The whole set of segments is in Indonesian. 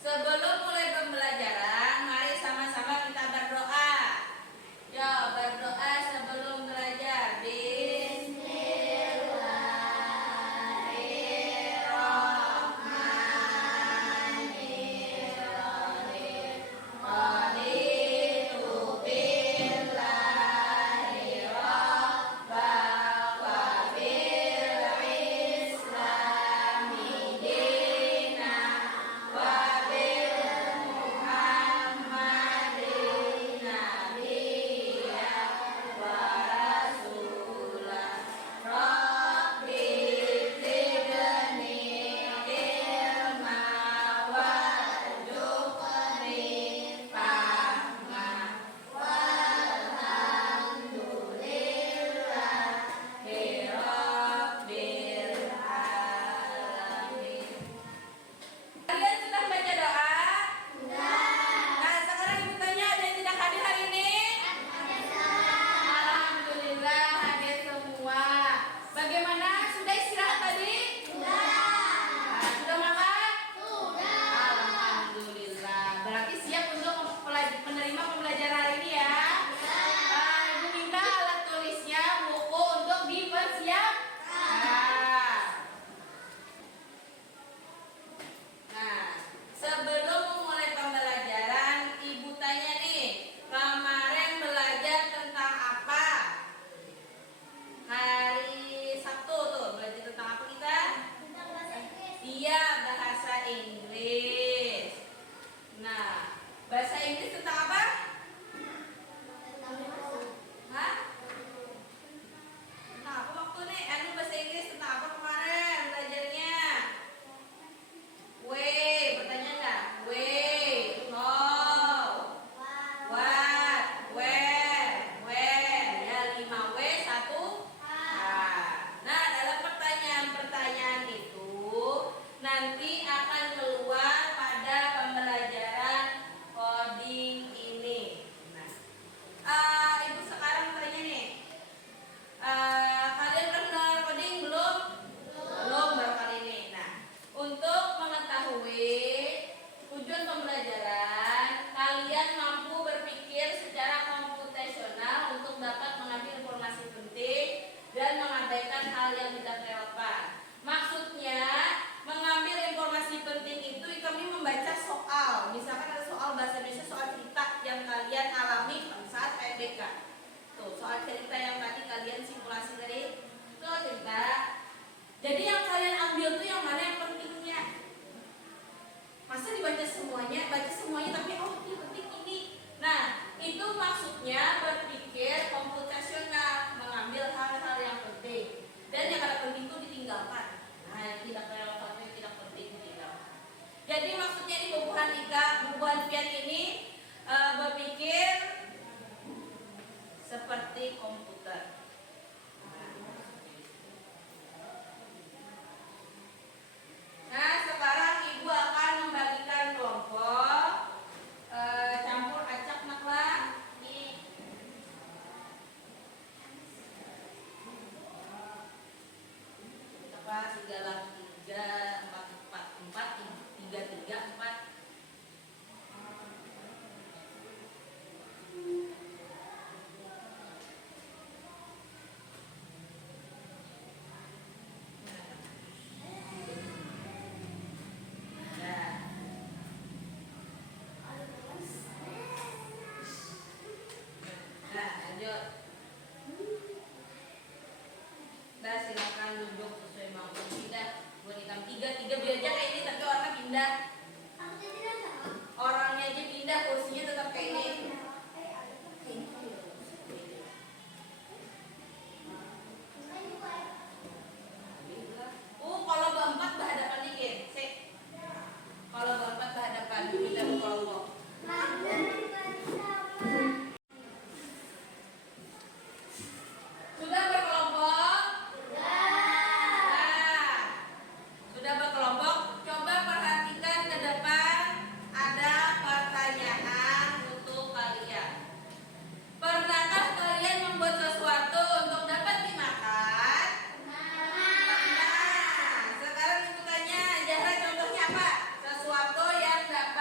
Sebelum mulai pembelajaran, mari sama-sama kita berdoa. Ya, berdoa sebelum belajar. Bismillahirrahmanirrahim. Raditu billahi rabbah wa bil islami dinan wa bil muhammadin nabiyyan wa rasulah. Rabbi zidni ilma warzuqni fahma walhamdulillahi rabbil alamin. Kalian sudah baca doa? Nah, sekarang ibu tanya, ada yang tidak hadir hari ini? Alhamdulillah hadir semua. Bagaimana? Sudah istirahat tadi? Sudah makan? Alhamdulillah. Berarti siap untuk menerima pembelajaran hari ini ya? Ibu minta alat tulisnya, buku untuk dipersiapkan. Nah, sebelum memulai pembelajaran, ibu tanya nih, kemarin belajar tentang apa? Hari Sabtu tuh, belajar tentang apa kita? Iya, bahasa Inggris. Nah, bahasa Inggris tentang apa? Hah? Tentang apa waktu nih? Bahasa Inggris tentang apa kemarin belajarnya? Bertanya enggak? How, what, where, when. Ya, 5W, 1 H. Nah, dalam pertanyaan-pertanyaan itu nanti akan keluar pada pembelajaran coding ini. Nah, ibu sekarang tanya nih, kalian udah kenal coding belum? Belum, baru kali ini. Nah, untuk mengetahui tujuan pembelajaran, kalian mampu berpikir secara komputasional untuk dapat mengambil informasi penting dan mengabaikan hal yang tidak relevan. Maksudnya, mengambil informasi penting itu kami membaca soal. Misalkan ada soal bahasa Indonesia, soal cerita yang kalian alami saat PBK. Tuh, soal cerita yang tadi kalian simulasi tadi, soal cerita. Jadi yang kalian ambil tuh yang mana yang pentingnya? Masa dibaca semuanya, baca semuanya tapi ini penting ini. Nah, itu maksudnya berpikir komputasional, mengambil hal-hal yang penting. Dan yang ada penting itu ditinggalkan. Nah, yang tidak relevan, yang tidak penting ditinggalkan. Jadi maksudnya ini bubuhan pian ini berpikir seperti komputer. Nah, sekarang ibu akan membagikan kelompok campur acak naklah. Apa 3 4 3 4. Nah, lanjut. Nah, silakan duduk sesuai mampu. Pindah. Bonekam 3 biar aja kayak ini tapi orangnya pindah. Orangnya aja pindah, kursinya tetap kayak ini. Kalau berempat berhadapan dikit. Kalau berempat berhadapan, kita berkelompok. Sudah berkelompok? Sudah berkelompok. Coba perhatikan ke depan, ada pertanyaan untuk kalian. Pernahkah kalian membuat sesuatu untuk dapat dimakan? Nah, sekarang ibu tanya, Zahra contohnya apa? Sesuatu yang dapat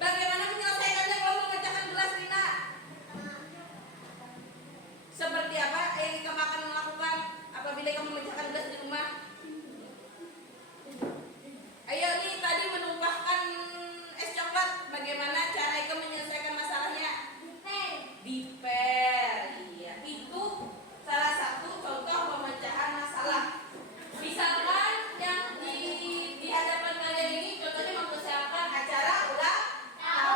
Bagaimana menyelesaikannya kalau memecahkan gelas, Rina? Seperti apa yang kamu akan melakukan apabila kamu memecahkan gelas di rumah? Ayo nih, tadi menumpahkan es coklat, bagaimana cara kamu menyelesaikan masalahnya? Diper. Iya, itu salah satu contoh pemecahan masalah. Misalkan yang di hadapan kalian ini contohnya mempersiapkan acara ulang tahun.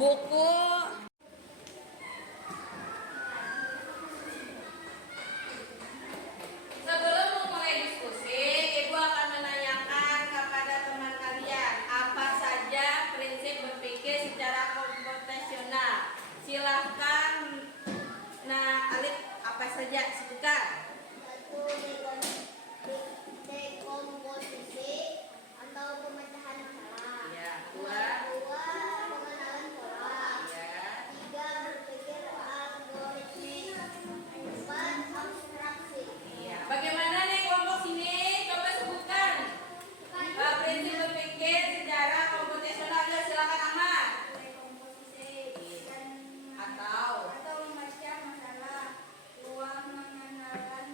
buku. Sebelum memulai diskusi, Ibu akan menanyakan kepada teman kalian apa saja prinsip berpikir secara komputasional. Silahkan. Nah, Alif, apa saja? Sebutkan. Satu, dekomposisi atau pemecahan masalah. Ya, dua. Dua, pengenalan pola. Ya. Tiga, berpikir algoritmik. Empat, abstraksi. Iya. Bagaimana nih kelompok sini? Coba sebutkan. Prinsip berpikir secara komputasional. Ya, silakan Ahmad. Dekomposisi Atau memecah masalah. Dua, mengenalkan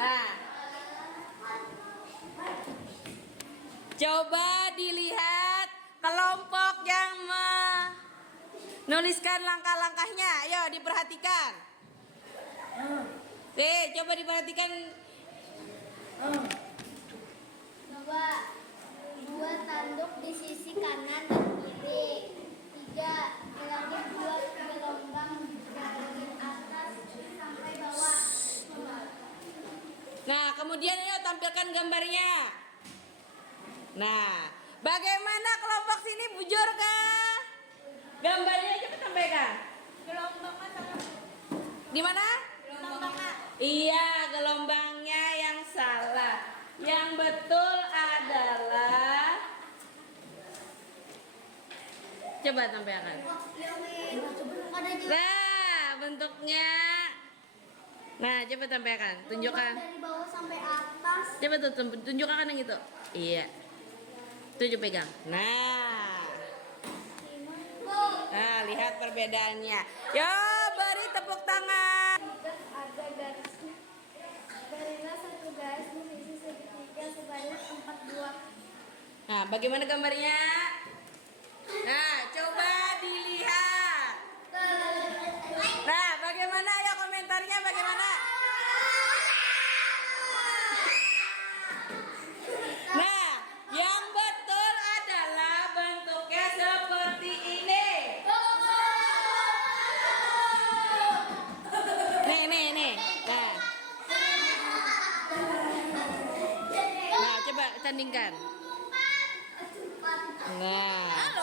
Nah, coba dilihat kelompok yang menuliskan langkah-langkahnya. Ayo diperhatikan. Coba diperhatikan. Dua tanduk di sisi kanan dan kiri. 3 hilangin 2 gelombang dari atas sampai bawah. Nah, kemudian ayo tampilkan gambarnya. Nah, bagaimana kelompok sini, bujur kah? Gambarnya coba tampilkan. Gelombangnya sama. Gimana? Gelombangnya. Iya, gelombangnya yang salah. Yang betul adalah, coba tampilkan. Ada juga Nah, bentuknya. Nah, coba tampilkan, tunjukkan. dari bawah sampai atas. Coba tuh tunjukkan yang itu. Iya. Tuh coba pegang. Nah, lihat perbedaannya. Yo, beri tepuk tangan. Ada garisnya. Berilah 1 garis di sisi segitiga sebanyak 4 buah. Nah, bagaimana gambarnya? Nah, coba dilihat. Nah, bagaimana? Ayo komentarnya bagaimana? Nah, yang betul adalah bentuknya seperti ini. Nih. Nah, coba tandingkan. Nah.